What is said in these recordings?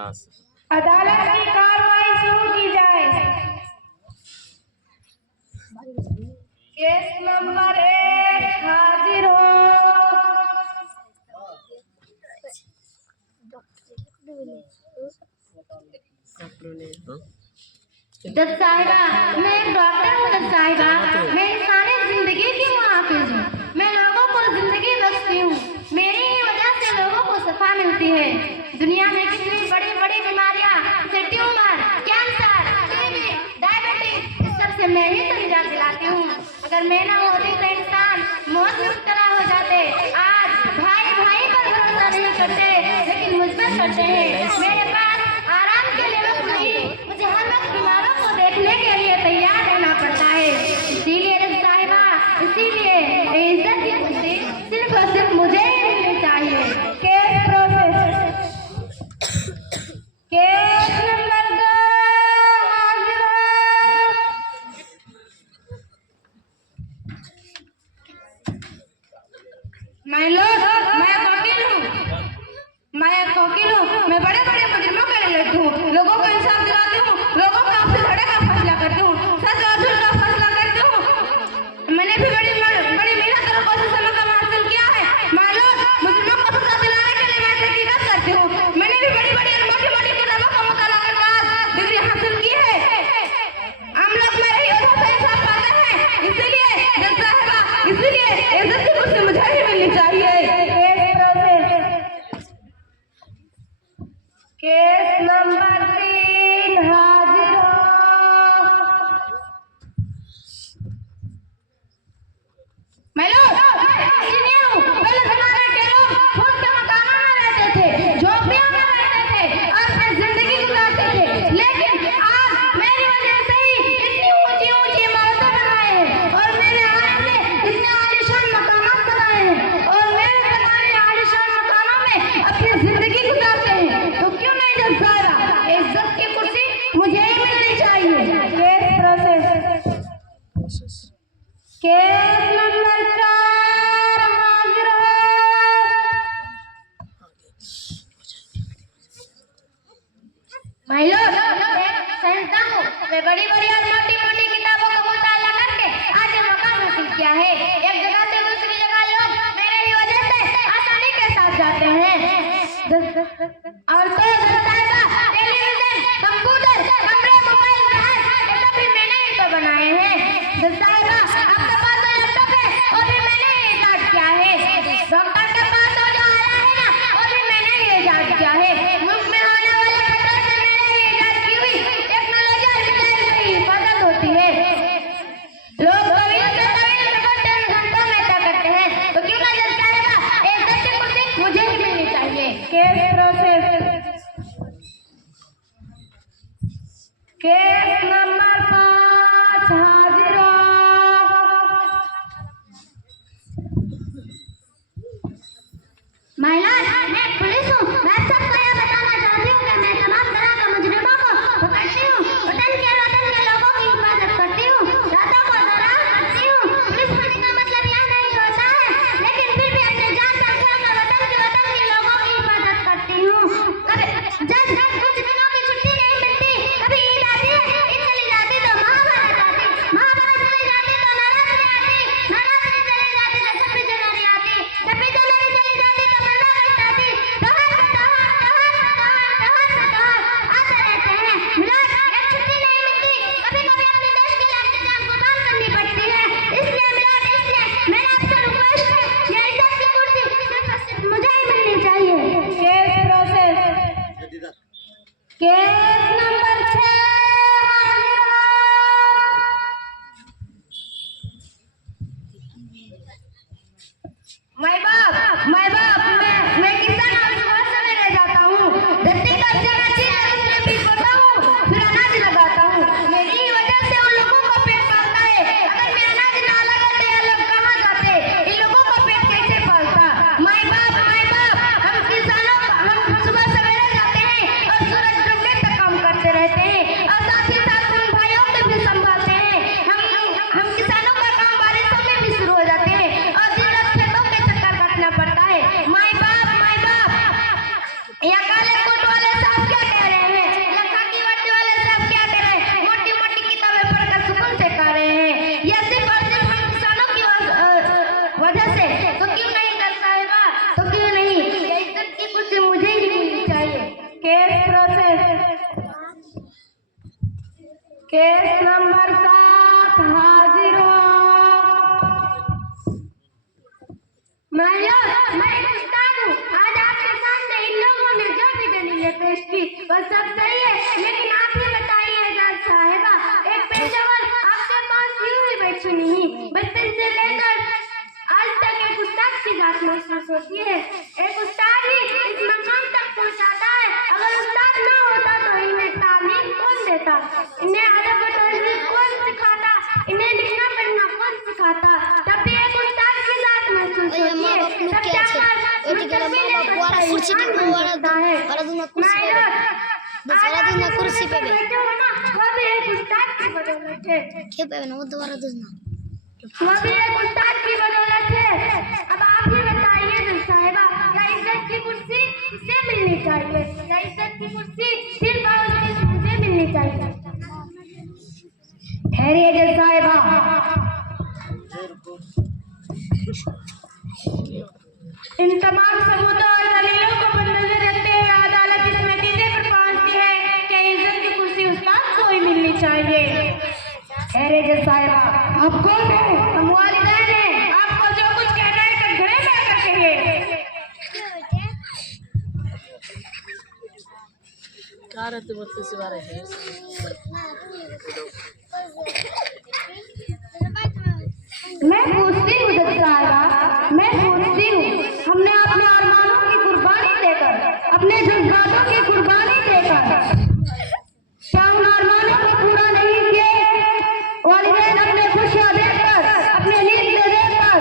अदालत की कार्रवाई शुरू की जाए। केस नंबर 1 हाजिर हो। जज साहिबा, मैं एक डॉक्टर हूँ। जज साहिबा, मैं इंसानी जिंदगी की मुहाफिज हूँ। मैं लोगों को जिंदगी बख्शती हूँ। मेरी ही वजह से लोगों को शफा मिलती है। दुनिया में कितनी बड़ी बड़ी बीमारियाँ, जैसे ट्यूमर, कैंसर, टीबी, डायबिटीज, इस सब से मैं ही तो निजात दिलाती हूँ। अगर मैं ना होती तो इंसान मौत में मुब्तला हो जाते। आज भाई भाई पर भरोसा नहीं करते, लेकिन मुझ पर करते हैं। मेरे पास आराम के लिए वक्त नहीं, मुझे हर वक्त बीमारों को देखने के लिए तैयार रहना पड़ता है। इसीलिए जज साहिबा, इसीलिए इज्जत की खुशी सिर्फ और सिर्फ मुझे ही मिलनी चाहिए। Case process. केस नंबर 2 हाजिर हो। मैं वकील हूँ। मैं बड़े बड़े मुजरिमों का लड़ती हूँ, लोगों को इंसाफ दिलाती हूँ, लोगों को आपसे लड़े का फैसला करती हूँ, सच और झूठ का फैसला करती हूँ। मैंने भी बड़ी मेहनत और कोशिश से मकाम हासिल किया है। मालूम, मुजरिमों को सजा दिलाने के लिए मैं तहकीकात करती हूँ। मैंने भी बड़ी बड़ी और मोटी मोटी किताबों का मुताला करके आज डिग्री हासिल की है। हम लोग मेरे ही वजह से इंसाफ पाते हैं। इसीलिए जज साहिबा, इसीलिए इज्जत की कुर्सी मुझे ही मिलनी चाहिए। केस नंबर 3 हाजिर हो। पहले जमाने के लोग खुद के मकानों में रहते थे, झोपड़ियों में रहते थे और अपनी जिंदगी गुजारते थे। लेकिन आज मेरी वजह से ही इतनी ऊंची ऊंची इमारतें बनाए हैं और मेरे आने से इतने आलीशान मकानात बनाए हैं और मेरे बनाए आलीशान मकानों में अपनी जिंदगी गुजारते हैं। तो क्यों नहीं जज साहिबा, इज्जत की कुर्सी मुझे ही मिलनी चाहिए। Case process. केस नंबर 4 हाजिर हो। सहनता हूँ, मैं बड़ी बड़ी और मोटी मोटी किताबों का मुताला करके आज ये मकाम हासिल किया है। एक जगह से दूसरी जगह लोग मेरे ही वजह से आसानी के साथ जाते हैं। और तो जज साहिबा, टेलीविजन, कंप्यूटर, कमरे, मोबाइल, जहाज, ये सब भी मैंने ही तो बनाए हैं। जज साहिबा, आपके पास जो लैपटॉप है वो भी मैंने ही इजाद किया है। डॉक्टर के पास वो जो आया है ना, वो भी मैंने ही इजाद किया है। मुल्क में होने वाले खतरों से मैंने ही इजाद की हुई टेक्नोलॉजी और विज्ञान की हिफाजत होती है। लोग तवील से तवील सफर 3 घंटों में तय करते हैं। तो क्यों ना जज साहिबा, इज्जत की कुर्सी मुझे ही मिलनी चाहिए। Case process. केस नंबर 5 हाजिर हो। महिला, मैं पुलिस हूँ। मैं सबको यह बताना चाहती हूँ कि मैं तमाम तरह के मुजरिमों को पकड़ती हूँ, वतन के लोगों की हिफाजत करती हूँ, रातों को दौरान करती हूँ। पुलिस होने का मतलब यह नहीं होता है, लेकिन फिर भी अपने जान पर खेल कर वतन के लोगों की हिफाजत करती हूँ। कभी कुछ दिनों की छुट्टी नहीं मिलती, कभी ईद आती है, ईद चली जाती तो महाभारत आती, महाभारत चली जाती तो नवरात्रि आती, नवरात्रि चली जाती तो 26 जनवरी आती, 26 जनवरी चली जाती तो 15 अगस्त आती। त्योहार आते रहते हैं। मिलाद, एक छुट्टी नहीं मिलती, कभी कभी अपने देश के लिए अपनी जान कुर्बान करनी पड़ती है। इसलिए मेरा आपसे रिक्वेस्ट है, ये इज्जत की कुर्सी सिर्फ और सिर्फ मुझे ही मिलनी चाहिए। Case process. केस नंबर 6 हाजिर हो। मैं किसान और सुबह सवेरे जाता हूँ, धरती का जरा चीज उसमें बीज बोता हूँ, फिर अनाज लगाता हूँ। मेरी ही वजह से उन लोगों को पेट पालता है। अगर मैं अनाज ना लगाते ये लोग कहाँ जाते? इन लोगों को पेट कैसे पालता? माई बाप, हम किसानों हम सुबह सवेरे जाते हैं और सूरज डूबने तक काम करते से। केस नंबर 7 हाजिर हो। मैं एक उस्ताद हूँ। आज आपके सामने इन लोगों ने जो भी दलीलें पेश की वो सब सही है, लेकिन आप ही बताइए जज साहिबा, एक पेशेवर आपके पास यूं ही बैठी नहीं, बचपन से लेकर आज तक एक उस्ताद की बात महसूस होती है। एक उस्ताद ही इस मकाम तक पहुँचाता है। अगर उस्ताद ना होता तो इन्हें तालीम कौन देता, इन्हें अदब व तहजीब कौन सिखाता, इन्हें लिखना पढ़ना कौन सिखाता। तब भी एक उस्ताद की बात महसूस होती है। तब जाकर कुर्सी पे बैठे हो ना, वो भी एक उस्ताद की बदौलत है। वो भी एक उस्ताद की बदौलत है। अब आप ही बताइए जज साहिबा, क्या इज्जत की कुर्सी किसे मिलनी चाहिए, क्या इज्जत की कुर्सी सिर्फ और सिर्फ मुझे मिलनी चाहिए? ठहरिए जज साहिबा, इन तमाम सबूतों और दलीलों को मद्देनजर रखते हुए अदालत इस नतीजे पर पहुंचती है कि इज्जत की कुर्सी उस्ताद को ही मिलनी चाहिए। ठहरिए जज साहिबा, आप कौन है? हम वालिदैन हैं। आपको जो कुछ कहना है कटघरे में आकर कहिए। क्या रहते बोलते से बारे में मैं पूछती हूँ जज साहिबा, मैं पूछती हूँ, हमने अपने अरमानों की कुर्बानी देकर, अपने जज्बातों की कुर्बानी देकर क्या उन अरमानों को पूरा नहीं किए? वालिदैन अपने खुशियाँ देकर, अपने नींद देकर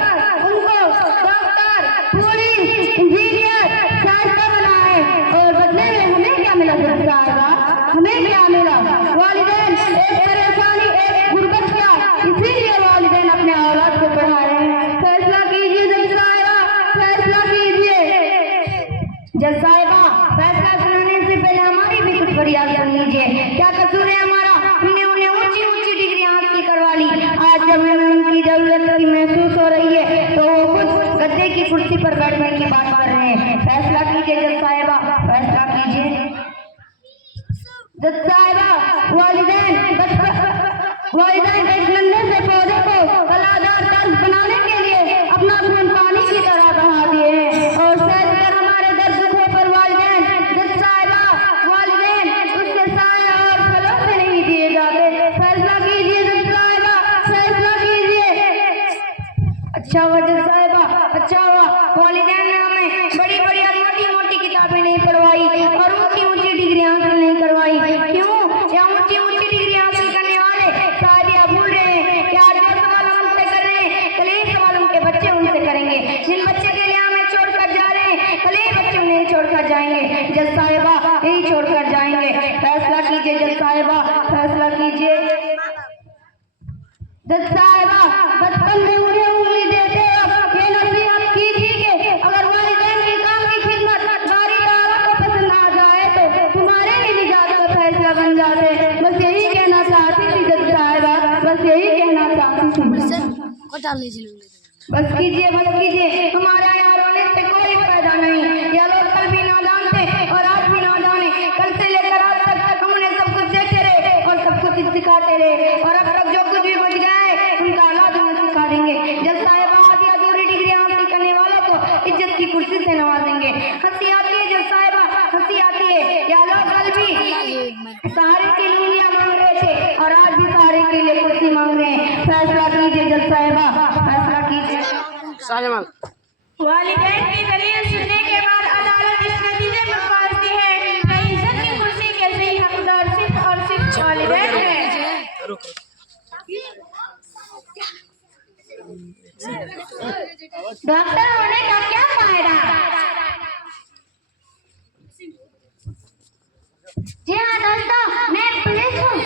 उनको डॉक्टर, पुलिस, इंजीनियर, शायस्ता बनाए, और बदले में हमें क्या मिला जज साहिबा? हमें क्या मिला? वालिदैन एक परेशानी, एक गुर्बत क्या, इसीलिए वालिदैन अपने औलाद को पढ़ा रहे हैं। फैसला कीजिए जज साहिबा, फैसला कीजिए। जज साहिबा, फैसला सुनाने से पहले हमारी भी कुछ फरियाद सुन लीजिए। क्या कसूर है हमारा? हमने उन्हें ऊंची ऊंची डिग्रियां हासिल करवा ली। आज जब हमें उनकी जरूरत की महसूस हो रही है तो वो खुद गद्दे की कुर्सी पर बैठने की बात कर रहे हैं। फैसला कीजिए जज साहिबा, फैसला कीजिए। जज साहिबा, वालिदैन एक नन्हे से पौधे को फलादार तर्ज बनाने के लिए अपना खून पानी की तरह बहा दिए हैं, और सहज कर हमारे दर्द दुखों पर वालिदैन, जज साहिबा, वालिदैन उसके साए और फलों से नहीं दिए जाते। फैसला कीजिए जज साहिबा, फैसला कीजिए। अच्छा हुआ जज साहिबा, अच्छा हुआ वालिदैन ने हमें बड़ी बड़ी और मोटी मोटी किताबें नहीं पढ़वाई और ऊंची ऊंची डिग्रियां हासिल नहीं करवाई। क्यों? या ऊंची ऊंची डिग्रियां हासिल करने वाले शायद यह भूल रहे हैं कि आज जो सवाल हम उनसे कर रहे हैं कल ही सवाल उनके बच्चे उनसे करेंगे। जिन बच्चे के लिए हमें छोड़कर जा रहे हैं कल ही बच्चे उन्हें छोड़कर जाएंगे। जज साहिबा, यही छोड़कर जाएंगे। फैसला कीजिए जज साहिबा, फैसला कीजिए। जज साहिबा, बचपन में मुझे उंगली देते हो ये नसीहत कीजिए कि अगर वालिदैन की काम की खिदमत बारी ताला को पसंद आ जाए तो तुम्हारे भी निजात का फैसला बन जाते। बस यही कहना चाहती थी जज साहिबा, बस यही कहना चाहती थी। बस कीजिए, हमारे यहाँ रोने से कोई फायदा नहीं। यह लोग कल भी नादान थे और आज भी नादान है। कल से लेकर आज तक हम उन्हें सब कुछ देते रहे और सब कुछ सिखाते रहे, और अब तक जो कुछ भी बच गया है उनका औलाद हमें सिखा देंगे। जज साहिबा, आधी अधूरी डिग्रियां हासिल करने वालों को इज्जत की कुर्सी से नवाजेंगे। हंसी आती है जज साहिबा, हंसी आती है। यह लोग कल भी सहारे के लिए उंगलियां मांग रहे थे और आज भी सहारे के लिए कुर्सी मांग रहे हैं। फैसला कीजिए जज साहिबा, फैसला कीजिए। वालिदैन की दलील सुनने के बाद अदालत इस नतीजे पर पहुंचती है कि इज्जत की कुर्सी के सही हकदार सिर्फ और सिर्फ वालिदैन हैं। डॉक्टर होने का क्या फायदा? जी हाँ दोस्तों, मैं पुलिस हूँ।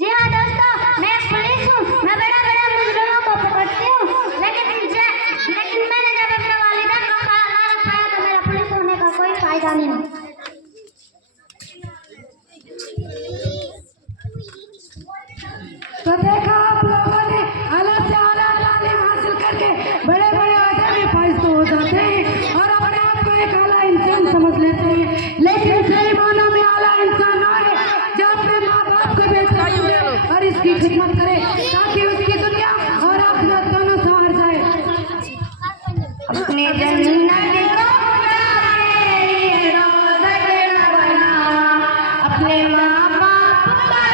जी हाँ दोस्तों, मैं पुलिस हूँ। मैं बड़ा बड़ा मुजरिमों को पकड़ती हूँ, लेकिन मैंने जब अपने वालिदैन को मालूम पाया तो मेरा पुलिस होने का कोई फायदा नहीं। तो देखा आप लोगों ने आला से आला तालीम हासिल करके बड़े बड़े ओहदे में फाइज हो जाते हैं और अपने आप को एक आला इंसान समझ लेते हैं, लेकिन खिदमत करे ताकि उसकी दुनिया और आखिरत दोनों संवर जाए। अपने जन्नत को अपने माँ बाप का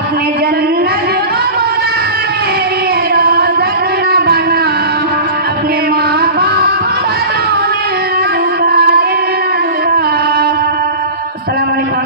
अपने जन्नत को बना अपने माँ बाप का अस्सलाम वालेकुम।